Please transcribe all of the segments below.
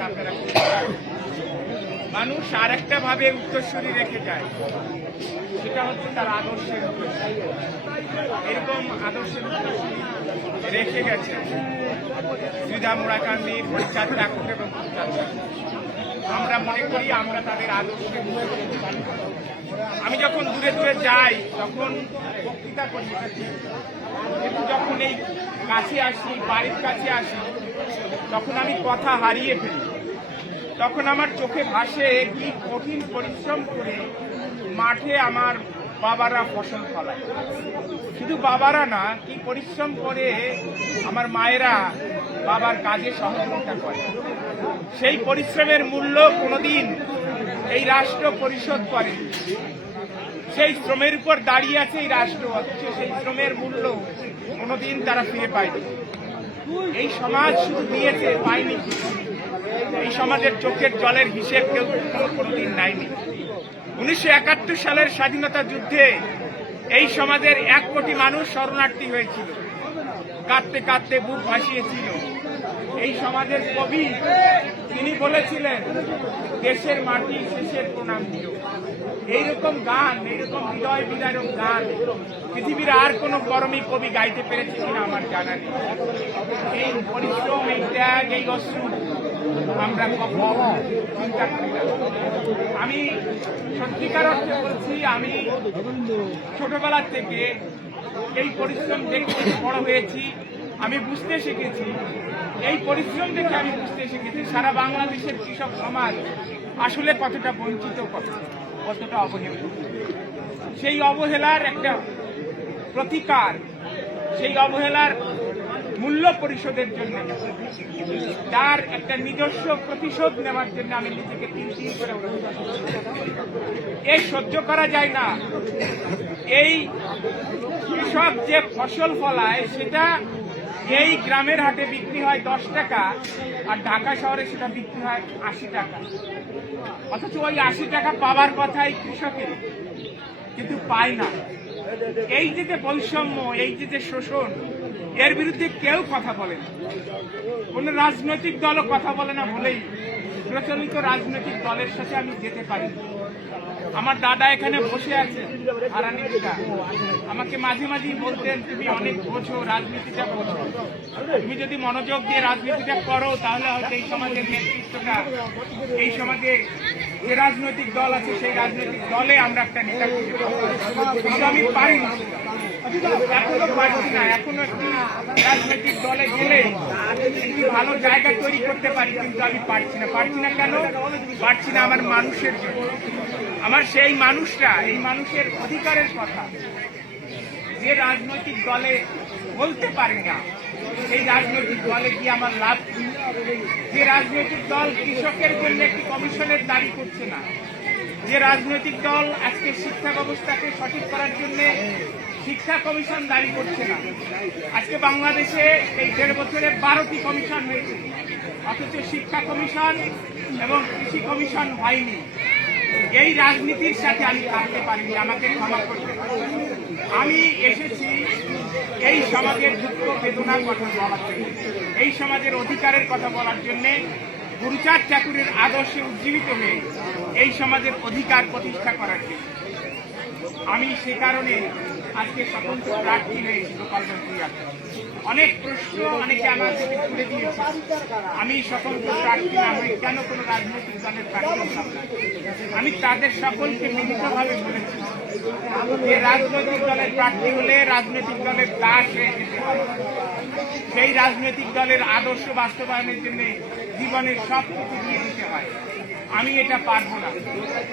কথা আপনারা মানুষ আর একটা ভাবে উত্তরসূরি রেখে যায়, সেটা হচ্ছে তার আদর্শের উত্তরসূরি। এরকম আদর্শের উত্তরসূরি রেখে গেছে শ্রীরাম মুরাকান্দি, হরিচাঁদ ঠাকুর এবং আমরা মনে করি আমরা তাদের আদর্শের উত্তরসূরি। আমি যখন দূরে দূরে যাই তখন বক্তৃতা করি, কিন্তু যখন এই কাছে আসি, বাড়ির কাছে আসি, তখন আমি কথা হারিয়ে ফেলি। তখন আমার চোখে ভাসে কি কঠিন পরিশ্রম করে মাঠে আমার বাবারা ফসল ফলায়। শুধু বাবারা না, কি পরিশ্রম করে আমার মায়েরা বাবার কাজে সহযোগিতা করে। সেই পরিশ্রমের মূল্য কোনোদিন এই রাষ্ট্র পরিশোধ করে। সেই শ্রমের উপর দাঁড়িয়ে আছে এই রাষ্ট্র, অথচ সেই শ্রমের মূল্য কোনোদিন তারা ফিরে পায়নি। এই সমাজ শুধু দিয়েছে, পায়নি। এই সমাজের চোখের জলের হিসেব কেউ কোনোদিন নেয়নি। 1971 সালের স্বাধীনতা যুদ্ধে এই সমাজের 1 কোটি মানুষ শরণার্থী হয়েছিল, কাঁদতে কাঁদতে বুক ভাসিয়েছিল। এই সমাজের কবি তিনি বলেছিলেন, দেশের মাটি শেষের প্রণাম দিল। এইরকম গান, এইরকম হৃদয় বিদারক গান পৃথিবীর আর কোন কর্মী কবি গাইতে পেরেছে কিনা আমার জানা নেই। এই পরিশ্রম, এই ত্যাগ, এই অশ্রু আমরা কখনো চিন্তা করি না। আমি সত্যিকার অর্থে বলছি, আমি ছোটবেলা থেকে এই পরিশ্রম দেখে বড় হয়েছি। আমি বুঝতে শিখেছি, এই পরিশ্রম দেখে আমি বুঝতে শিখেছি সারা বাংলাদেশের কৃষক সমাজ আসলে কতটা বঞ্চিত, কতটা অবহেলিত। সেই অবহেলার একটা প্রতিকার, সেই অবহেলার মূল্য পরিশোধের জন্য, তার একটা নিজস্ব প্রতিশোধ নেওয়ার জন্য আমি নিজেকে তিন করে এই সহ্য করা যায় না। এই কৃষক যে ফসল ফলায় সেটা এই গ্রামের হাটে বিক্রি হয় 10 টাকা, আর ঢাকা শহরে সেটা বিক্রি হয় 80 টাকা। অথচ ওই 80 টাকা পাওয়ার কথাই কৃষকের, কিন্তু পায় না। এই যে বৈষম্য, এই যে শোষণ, এর বিরুদ্ধে কেউ কথা বলে না। কোন রাজনৈতিক দলও কথা বলে না বলেই প্রচলিত রাজনৈতিক দলের সাথে আমি যেতে পারি। আমার দাদা এখানে বসে আছে, হারানিকা, আমাকে মাঝে মাঝেই বলতেন, তুমি অনেক বোঝো, রাজনীতিটা বোঝো, তুমি যদি মনোযোগ দিয়ে রাজনীতিটা করো তাহলে হয়তো এই সমাজের নেতৃত্বটা, এই সমাজে যে রাজনৈতিক দল আছে সেই রাজনৈতিক দলে আমরা একটা নেতা খুঁজে পাবো। কিন্তু আমি পারি না, এখনো পারছি না। এখনো একটি রাজনৈতিক দলে গেলে একটি ভালো জায়গা তৈরি করতে পারি, কিন্তু আমি পারছি না। পারছি না কেন? পারছি না আমার মানুষের জন্য। আমার সেই মানুষরা, এই মানুষের অধিকারের কথা যে রাজনৈতিক দলে বলতে পারে না, সেই রাজনৈতিক দলে কি আমার লাভ কি? যে রাজনৈতিক দল কৃষকের জন্য একটি কমিশনের দাবি করছে না, যে রাজনৈতিক দল আজকে শিক্ষা ব্যবস্থাকে সঠিক করার জন্য শিক্ষা কমিশন দাবি করছে না। আজকে বাংলাদেশে এই 1.5 বছরে 12টি কমিশন হয়েছে, অথচ শিক্ষা কমিশন এবং কৃষি কমিশন হয়নি। এই রাজনীতির সাথে আমি থাকতে পারিনি, আমাকে ক্ষমা করতে। আমি এসেছি এই সমাজের দুঃখ বেদনার কথা বলার জন্য, এই সমাজের অধিকারের কথা বলার জন্য, গুরুচাঁদ ঠাকুরের আদর্শে উজ্জীবিত হয়ে এই সমাজের অধিকার প্রতিষ্ঠা করার জন্য। আমি সে কারণে আজকে স্বতন্ত্র প্রার্থী হয়েছি গোপালগঞ্জ। অনেক প্রশ্ন অনেকে আমার থেকে তুলে দিয়েছে, আমি স্বতন্ত্র প্রার্থী না হয়ে কেন কোনো রাজনৈতিক দলের প্রার্থী হলাম না। আমি তাদের সকলকে মিলিতভাবে বলেছি যে রাজনৈতিক দলের প্রার্থী হলে রাজনৈতিক দলের দাস হয়ে যেতে হয়। সেই রাজনৈতিক দলের আদর্শ বাস্তবায়নের জন্য জীবনের সব কিছু দিয়ে দিতে হয়। আমি এটা পারবো না।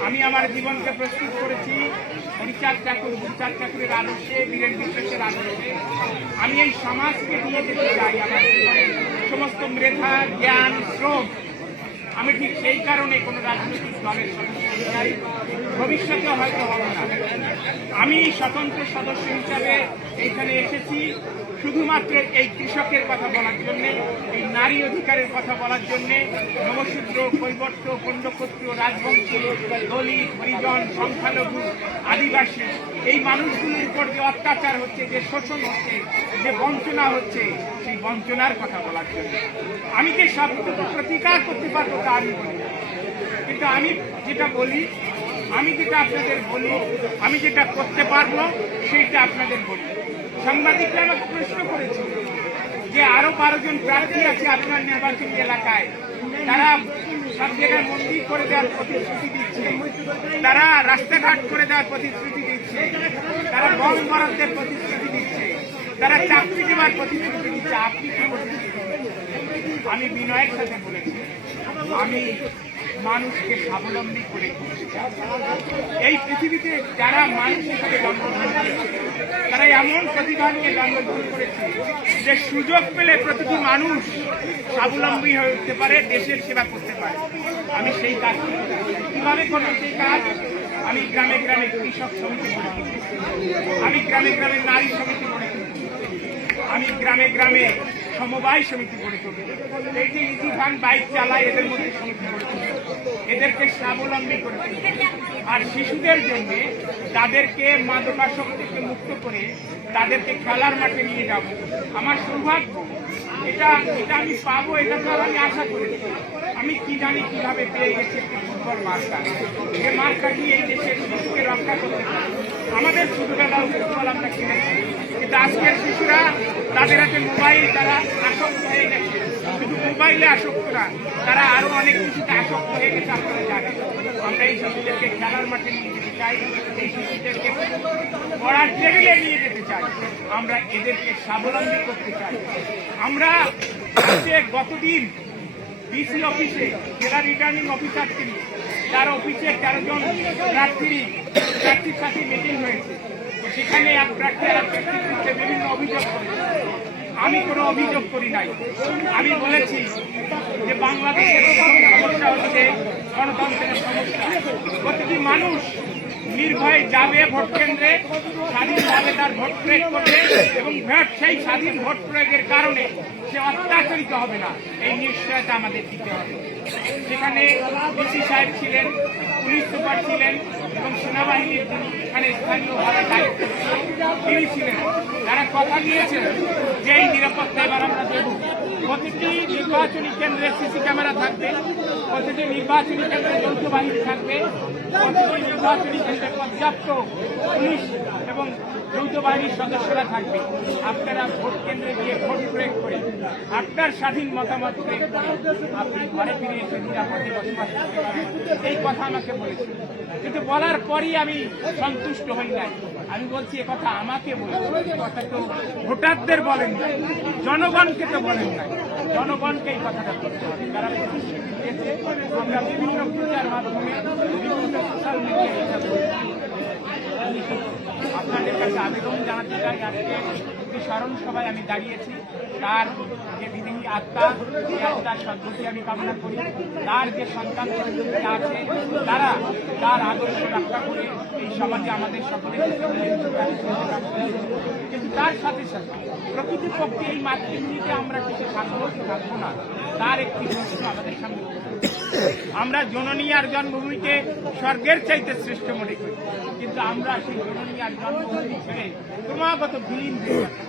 আমি আমার জীবনকে প্রস্তুত করেছি হরিচাঁদ ঠাকুর, গুরুচাঁদ ঠাকুরের আদর্শে, বীরেন বিশ্বাসের আদর্শে। আমি এই সমাজকে দিয়ে যেতে চাই আমার জীবনের সমস্ত মেধা, জ্ঞান, শ্রম আমি ঠিক সেই কারণে কোনো রাজনৈতিক দলের সদস্য চাই, ভবিষ্যতে হয়তো হবে না। আমি স্বতন্ত্র সদস্য হিসাবে এইখানে এসেছি শুধুমাত্র এই কৃষকের কথা বলার জন্যে, এই নারী অধিকারের কথা বলার জন্যে, নবশূদ্র, কৈবর্ত, পণ্ডকোত্র, রাজবংশী, দলিত, হরিজন, সংখ্যালঘু, আদিবাসী এই মানুষগুলোর উপর যে অত্যাচার হচ্ছে, যে শোষণ হচ্ছে, যে বঞ্চনা হচ্ছে, সেই বঞ্চনার কথা বলার জন্য। আমি যে সবটুকু প্রতিকার করতে পারবো তা আমি বলি না, কিন্তু আমি যেটা বলি, আমি যেটা আপনাদের বলি, আমি যেটা করতে পারবো সেইটা আপনাদের বলি। সাংবাদিকরা আমাকে প্রশ্ন করেছে যে আরো 12 জন প্রার্থী আছে আপনার নির্বাচনী এলাকায়, তারা সব জায়গায় মন্দির করে দেওয়ার প্রতিশ্রুতি দিচ্ছে, তারা রাস্তাঘাট করে দেওয়ার প্রতিশ্রুতি দিচ্ছে, তারা বন বরাদ্দের প্রতিশ্রুতি দিচ্ছে, তারা চাকরি দেওয়ার প্রতিশ্রুতি দিচ্ছে, আপনি কি বলছেন? আমি বিনয়ের সাথে বলেছি, আমি মানুষকে স্বাবলম্বী করে তুলতে চাই। এই পৃথিবীতে যারা মানুষ হিসেবে জন্মগ্রহণ করেছে তারা এমন প্রতিভা নিয়ে জন্মগ্রহণ করেছে যে সুযোগ পেলে প্রতিটি মানুষ স্বাবলম্বী হয়ে উঠতে পারে, দেশের সেবা করতে পারে। আমি সেই কাজ করতে চাই। কিভাবে করবো সেই কাজ? আমি গ্রামে গ্রামে কৃষক সমিতি গড়ে তুলছি, আমি গ্রামে গ্রামে নারী সমিতি গড়ে তুলছি, আমি গ্রামে গ্রামে সমবায় সমিতি গড়ে তুলছি। এই যে ইজি ভান বাইক চালায় এদের মধ্যে সমিতি গড়ে তুলছি, এদেরকে স্বাবলম্বী করে তুলছি। আর শিশুদের জন্য তাদেরকে মাদকাসক্তি থেকে মুক্ত করে তাদেরকে খেলার মাঠে নিয়ে যাব। আমার সৌভাগ্য, এটা আমি পাবো, এটা তো আমি আশা করেছি। আমি কি জানি কিভাবে পেয়ে গেছি একটি ফুটবল মার্কা, যে মার্কাটি এই দেশের শিশুকে রক্ষা করতে পারে। আমাদের ছোটবেলাও ফুটবল আমরা কিনেছি, কিন্তু আজকের শিশুরা তাদের হাতে মোবাইল, তারা আসক্ত হয়ে গেছে। শুধু মোবাইলে আসক্ত না, তারা আরো অনেক কিছুতে আসক্ত হয়ে গেছে। আপনারা জানেন, আমরা এই শিশুদেরকে খেলার মাঠে নিয়ে যেতে চাই, এই শিশুদেরকে পড়ার টেবিলে নিয়ে যেতে চাই, আমরা এদেরকে স্বাবলম্বী করতে চাই। আমরা গতদিন ডিসি অফিসে জেলা রিটার্নিং অফিসার তিনি, তার অফিসে 13 জন প্রার্থীর সাথে মিটিং হয়েছে। সেখানে এক প্রার্থী আর প্রার্থীর বিরুদ্ধে বিভিন্ন অভিযোগ করেছে। আমি কোনো অভিযোগ করি নাই। আমি বলেছি যে বাংলাদেশের সমস্যা হচ্ছে গণতন্ত্রের সমস্যা। প্রতিটি মানুষ নির্ভয়ে যাবে ভোট কেন্দ্রে, স্বাধীনভাবে তার ভোট প্রয়োগ করবে এবং সেই স্বাধীন ভোট প্রয়োগের কারণে সে অত্যাচারিত হবে না, এই নিশ্চয়তা আমাদের দিতে হবে। সেখানে ডিসি সাহেব ছিলেন, পুলিশ সুপার ছিলেন এবং সেনাবাহিনীর এখানে স্থানীয়ভাবে দায়িত্ব তিনি ছিলেন। তারা কথা দিয়েছেন যে এই নিরাপত্তা এবার আমরা দেব। প্রতিটি নির্বাচনী কেন্দ্রে সিসি ক্যামেরা থাকবে, প্রতিটি নির্বাচনী কেন্দ্রে যৌথ বাহিনী থাকবে, প্রতিটি নির্বাচনী কেন্দ্রে পর্যাপ্ত পুলিশ এবং যৌথ বাহিনীর সদস্যরা থাকবে। আপনারা ভোট কেন্দ্রে গিয়ে ভোট প্রয়োগ করে আপনার স্বাধীন মতামত প্রয়োগ করে আপনি ঘরে ফিরে এসে নিরাপদে বসবাস করতে পারেন। এই কথা আমাকে বলেছে, কিন্তু বলার পরই আমি সন্তুষ্ট হই নাই। আমি বলছি এ কথা আমাকে বলেছে, কথা তো ভোটারদের বলেন নাই, জনগণকে তো বলেন নাই। জনগণকে এই কথাটা করতে হবে। তারা প্রতিশ্রুতি দিয়েছে, আমরা বিভিন্ন প্রচার মাধ্যমে, বিভিন্ন সোশ্যাল মিডিয়ায় এটা বলছি। আপনাদের কাছে আবেদন জানাতে চাই, আজকে একটি স্মরণ সভায় আমি দাঁড়িয়েছি। তার যে বিদেহী আত্মা, সেই আত্মার সদ্গতি আমি কামনা করি। তার যে সন্তান আছে, তারা তার আদর্শ রক্ষা করে এই সমাজে আমাদের সকলের কিন্তু তার সাথে সাথে প্রকৃতপক্ষে এই মাতৃভূমিতে আমরা কিছু থাকবো কি থাকবো না, তার একটি প্রশ্ন আমাদের সামনে। আমরা জননী আর জন্মভূমিকে স্বর্গের চাইতে শ্রেষ্ঠ মনে করি, কিন্তু আমরা সেই জননী আর জন্মভূমি ছেড়ে ক্রমাগত বিলীন হয়ে যাচ্ছি।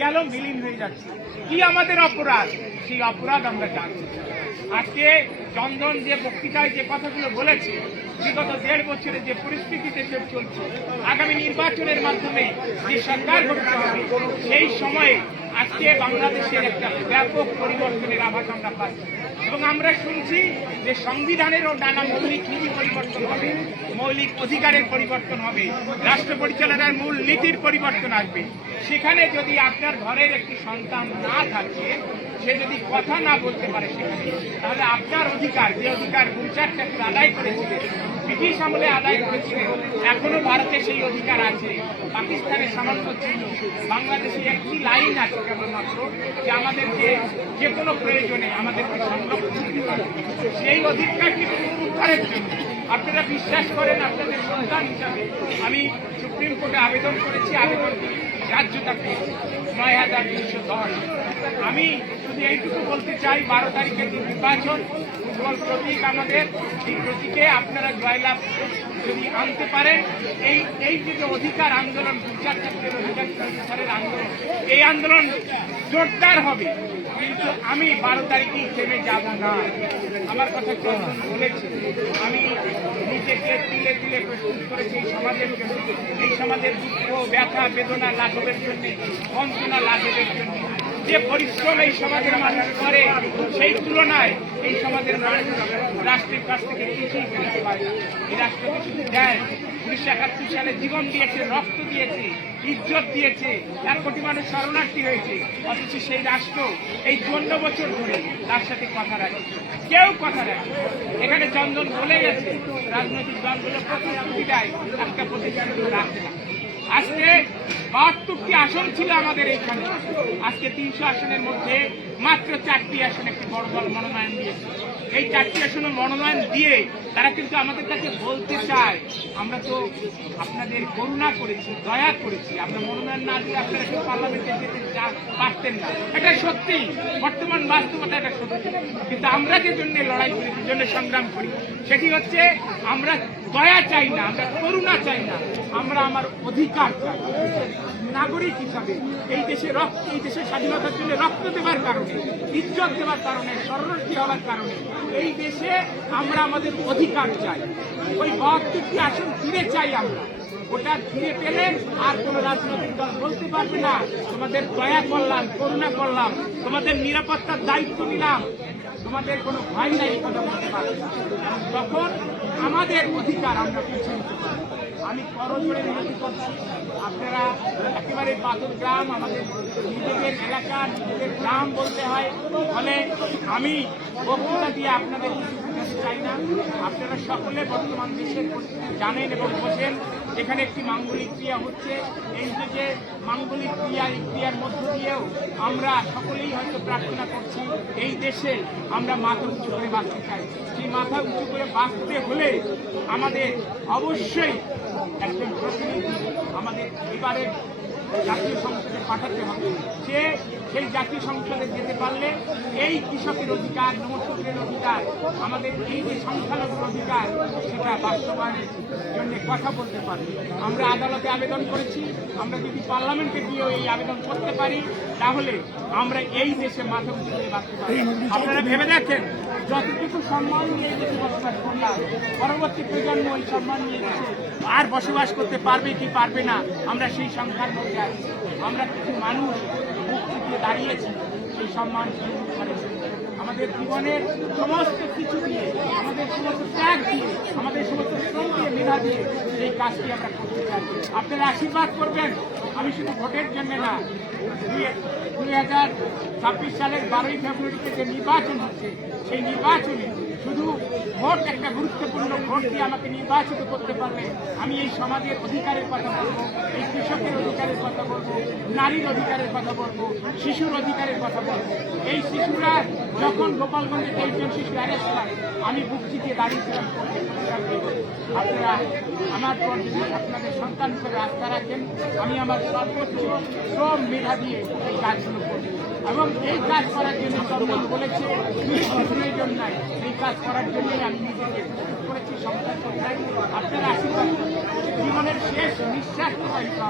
কেন বিলীন হয়ে যাচ্ছে? কি আমাদের অপরাধ? সেই অপরাধ আমরা জানছি। আজকে চন্দন যে বক্তৃতায় যে কথাগুলো বলেছে, বিগত 1.5 বছরে যে পরিস্থিতিতে চলছে, আগামী নির্বাচনের মাধ্যমে যে সরকার গঠিত হবে, সেই সময়ে আজকে বাংলাদেশের একটা ব্যাপক পরিবর্তনের আভাস আমরা পাচ্ছি। এবং আমরা শুনছি যে সংবিধানেরও নানা মৌলিক নীতি পরিবর্তন হবে, মৌলিক অধিকারের পরিবর্তন হবে, রাষ্ট্র পরিচালনার মূল নীতির পরিবর্তন আসবে। সেখানে যদি আপনার ঘরের একটি সন্তান না থাকে, সে যদি কথা না বলতে পারে সেখানে, তাহলে আপনার অধিকার, যে অধিকার 49 ঠাকুর আদায় করেছিলেন, ব্রিটিশ আমলে আদায় করেছিলেন, এখনো ভারতে সেই অধিকার আছে। পাকিস্তানের সামান্য ছিল, বাংলাদেশে একটি লাইন আছে কেবলমাত্র, যে আমাদেরকে যে কোনো প্রয়োজনে আমাদেরকে সংরক্ষণ দিতে পারে। সেই অধিকারকে পুনরুদ্ধারের জন্য আপনারা বিশ্বাস করেন আপনাদের সন্তান হিসাবে আমি সুপ্রিম কোর্টে আবেদন করেছি, আবেদনটি গ্রাহ্যতা পেয়েছি ৯,২১০। আমি শুধু এইটুকু বলতে চাই ১২ তারিখের যে নির্বাচন ফুটবল প্রতীক আমাদের, এই প্রতীকে আপনারা জয়লাভ যদি আনতে পারেন এই যে অধিকার আন্দোলন, বিচার ক্ষেত্রের অধিকার সংস্কারের আন্দোলন, এই আন্দোলন জোরদার হবে। কিন্তু আমি ১২ তারিখেই থেমে যাব না। আমার কথা চন্দন বলেছে, আমি নিজেকে তুলে তুলে প্রস্তুত করেছি এই সমাজের জন্য, এই সমাজের দুঃখ ব্যথা বেদনা লাঘবের জন্য, বঞ্চনা লাঘবের জন্য। যে পরিশ্রম এই সমাজের মানুষ করে সেই তুলনায় এই সমাজের মানুষ রাষ্ট্রের কাছ থেকে কিছুই পেতে পারে না। এই রাষ্ট্রকে শুধু দেয়। ১৯৭১ সালে জীবন দিয়েছে, রক্ত দিয়েছে, ইজ্জত দিয়েছে, ১ কোটি মানুষ শরণার্থী হয়েছে, অথচ সেই রাষ্ট্র এই ৫৪ বছর ধরে তার সাথে কথা রাখে, কেউ কথা রাখে। এখানে চন্দন বলে গেছে রাজনৈতিক দলগুলো প্রতিশ্রুতি দেয়, একটা প্রতিশ্রুতি রাখে না। আজকে ৭২টি আসন ছিল আমাদের এইখানে, আজকে ৩০০ আসনের মধ্যে মাত্র ৪টি আসন একটি বড় দল মনোনয়ন দিয়েছে। এই ৪টি আসনে মনোনয়ন দিয়ে তারা কিন্তু আমাদের কাছে বলতে চায়, আমরা তো আপনাদের করুণা করেছি, দয়া করেছি, আমরা মনোনয়ন না দিয়ে আপনারা কেউ পার্লামেন্টে যেতে পারতেন না। এটা সত্যি, বর্তমান বাস্তবতা এটা সত্যি। কিন্তু আমরা যে জন্য লড়াই করি, যে জন্য সংগ্রাম করি, সেটি হচ্ছে আমরা দয়া চাই না, আমরা করুণা চাই না, আমরা আমার অধিকার চাই। নাগরিক হিসাবে এই দেশে এই দেশের স্বাধীনতার জন্য রক্ত দেওয়ার কারণে, ইজ্জত দেওয়ার কারণে, শরণার্থী হওয়ার কারণে এই দেশে আমরা আমাদের অধিকার চাই। ওই ৭২টি আসন ফিরে চাই আমরা। ওটা ফিরে পেলে আর কোনো রাজনৈতিক দল বলতে পারবে না তোমাদের দয়া করলাম, করুণা করলাম, তোমাদের নিরাপত্তার দায়িত্ব নিলাম, তোমাদের কোনো ভয় নাই, কথা বলতে পারবে না। তখন আমাদের অধিকার আমরা পিছিয়ে নিতে পারি। আমি করজোড়ে বিরোধী করছি, আপনারা একেবারে পাথর গ্রাম, আমাদের নিজেদের এলাকা, নিজেদের গ্রাম বলতে হয়, ফলে আমি বক্তৃতা দিয়ে আপনাদের কিছু বুঝাতে চাই না। আপনারা সকলে বর্তমান দেশের পরিস্থিতি জানেন এবং বোঝেন। এখানে একটি মাঙ্গলিক ক্রিয়া হচ্ছে, এই যে মাঙ্গলিক ক্রিয়া, এই ক্রিয়ার মধ্য দিয়েও আমরা সকলেই হয়তো প্রার্থনা করছি এই দেশে আমরা মাথা উঁচু করে বাঁচতে চাই। সেই মাথা উঁচু করে বাঁচতে হলে আমাদের অবশ্যই একজন প্রতিনিধি আমাদের এবারের জাতীয় সংসদে পাঠাতে হবে। সেই জাতীয় সংসদে যেতে পারলে এই কৃষকের অধিকার, নমস্কারের অধিকার, আমাদের এই যে সংখ্যালঘুর অধিকার, সেটা বাস্তবায়নের জন্য কথা বলতে পারি। আমরা আদালতে আবেদন করেছি, আমরা যদি পার্লামেন্টে গিয়েও এই আবেদন করতে পারি, তাহলে আমরা এই দেশে মাথা উঁচু করে বাঁচতে পারি। আপনারা ভেবে দেখেন, যতটুকু সম্মান নিয়ে এই দেশে বসবাস করলাম, পরবর্তী প্রজন্ম ওই সম্মান নিয়ে দেশে আর বসবাস করতে পারবে কি পারবে না, আমরা সেই সংখ্যার মধ্যে আছি। আমরা কিছু মানুষ বুক চিতিয়ে দাঁড়িয়েছি সেই সম্মান আমাদের জীবনের সমস্ত কিছু দিয়ে, আমাদের সমস্ত ত্যাগ দিয়ে, আমাদের সমস্ত শ্রম দিয়ে, মেধা দিয়ে এই কাজটি আমরা করতে চাই। আপনারা আশীর্বাদ করবেন। আমি শুধু ভোটের জন্য না, 2026 সালের 12ই ফেব্রুয়ারিতে যে নির্বাচন হচ্ছে, সেই নির্বাচনে শুধু ভোট, একটা গুরুত্বপূর্ণ ভোট দিয়ে আমাকে নির্বাচিত করতে পারলে আমি এই সমাজের অধিকারের কথা বলবো, এই কৃষকের অধিকারের কথা বলবো, নারীর অধিকারের কথা বলবো, শিশুর অধিকারের কথা বলবো। এই শিশুরা যখন গোপালগঞ্জে 23 জন শিশু অ্যারেস্ট হয়, আমি বুক চিতিয়ে দাঁড়িয়েছিলাম। আপনারা আমার পর যদি আপনাদের সন্তান হিসেবে আস্থা রাখেন, আমি আমার সর্বোচ্চ শ্রম মেধা দিয়ে এই কাজগুলো করব এবং এই কাজ করার জন্য চন্দন বলেছে প্রয়োজন নাই, এই কাজ করার জন্যই আমি নিজেকে প্রস্তুত করেছি, সংসার করতে। আপনারা আশীর্বাদ করবেন। জীবনের শেষ নিঃশ্বাস পর্যন্ত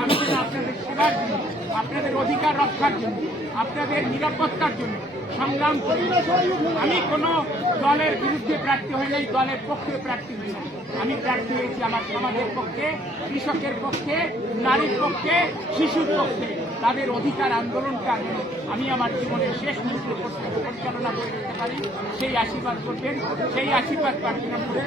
আমি যেন আপনাদের সেবার জন্য, আপনাদের অধিকার রক্ষার জন্য, আপনাদের নিরাপত্তার জন্য সংগ্রাম করি। আমি কোনো দলের বিরুদ্ধে প্রার্থী হই নাই, দলের পক্ষে প্রার্থী হই নাই। আমি প্রার্থী হয়েছি আমার সমাজের পক্ষে, কৃষকের পক্ষে, নারীর পক্ষে, শিশুর পক্ষে। তাদের অধিকার আন্দোলনটা আমি আমার জীবনের শেষ মুহূর্তে পরিচালনা করে দিতে পারি, সেই আশীর্বাদ করবেন, সেই আশীর্বাদ প্রার্থনা করে